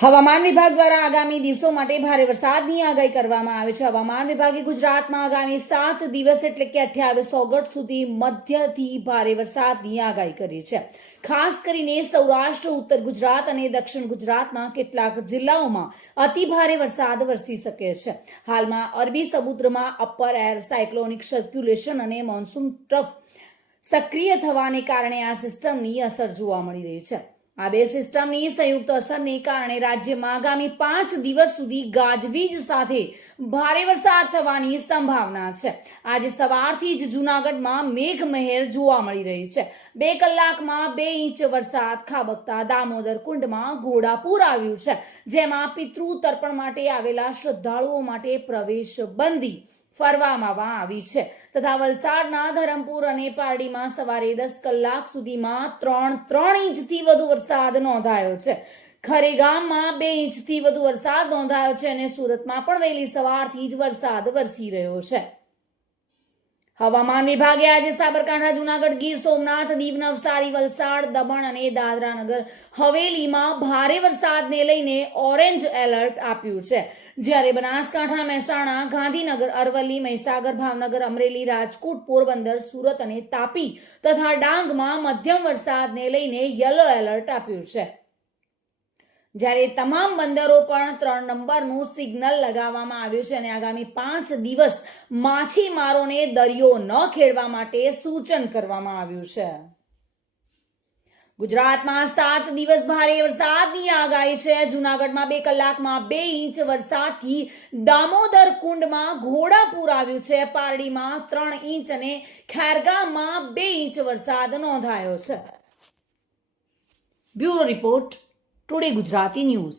હવામાન વિભાગ દ્વારા આગામી દિવસો માટે ભારે વરસાદની આગાહી કરવામાં આવી છે। હવામાન વિભાગે ગુજરાતમાં આગામી 7 દિવસ એટલે કે 28 ઓગસ્ટ સુધી મધ્યથી ભારે વરસાદની આગાહી કરી છે। ખાસ કરીને સૌરાષ્ટ્ર, ઉત્તર ગુજરાત અને દક્ષિણ ગુજરાતના કેટલાક જિલ્લાઓમાં અતિ ભારે વરસાદ વરસી શકે છે। હાલમાં અરબી સમુદ્રમાં અપર એર સાયક્લોનિક સર્ક્યુલેશન અને મોન્સૂન ટ્રફ સક્રિય થવાને કારણે આ સિસ્ટમની અસર જોવા મળી રહી છે। આ બે સિસ્ટમની સંયુક્ત અસરને કારણે રાજ્યમાં આગામી 5 દિવસ સુધી ગાજવીજ સાથે ભારે વરસાદ થવાની સંભાવના છે। આજે સવારથી જ જૂનાગઢમાં મેઘમહેર જોવા મળી રહી છે। 2 કલાકમાં 2 ઇંચ વરસાદ ખાબકતા દામોદર કુંડમાં ઘોડાપૂર આવ્યું છે, જેમાં પિતૃ તર્પણ માટે આવેલા શ્રદ્ધાળુઓ માટે પ્રવેશ બંધી ફરવામાં આવી છે તથા વલસાડના ધરમપુર અને પારડીમાં સવારે 10 કલાક સુધીમાં 3 ઇંચથી વધુ વરસાદ નોંધાયો છે। ખરેગામમાં 2 ઇંચથી વધુ વરસાદ નોંધાયો છે અને સુરતમાં પણ વહેલી સવારથી જ વરસાદ વરસી રહ્યો છે। હવામાન વિભાગે આજે સાબરકાંઠા, જૂનાગઢ, ગીર સોમનાથ, દીવ, નવસારી, વલસાડ, દમણ અને દાદરા નગર હવેલીમાં ભારે વરસાદને લઈને ઓરેન્જ એલર્ટ આપ્યું છે, જ્યારે બનાસકાંઠા, મહેસાણા, ગાંધીનગર, અરવલ્લી, મહીસાગર, ભાવનગર, અમરેલી, રાજકોટ, પોરબંદર, સુરત અને તાપી તથા ડાંગમાં મધ્યમ વરસાદને લઈને યલો એલર્ટ આપ્યું છે, જ્યારે તમામ બંદરો પણ 3 નંબરનું સિગ્નલ લગાવવામાં આવ્યું છે અને આગામી 5 દિવસ માછીમારોને દરિયો ન ખેડવા માટે સૂચન કરવામાં આવ્યું છે। ગુજરાતમાં 7 દિવસ ભારે વરસાદની આગાહી છે। જૂનાગઢમાં 2 કલાકમાં 2 ઇંચ વરસાદથી દામોદર કુંડમાં ઘોડાપૂર આવ્યું છે। પારડીમાં 3 ઇંચ અને ખેરગામમાં 2 ઇંચ વરસાદ નોંધાયો છે। Bureau report, today Gujarati news.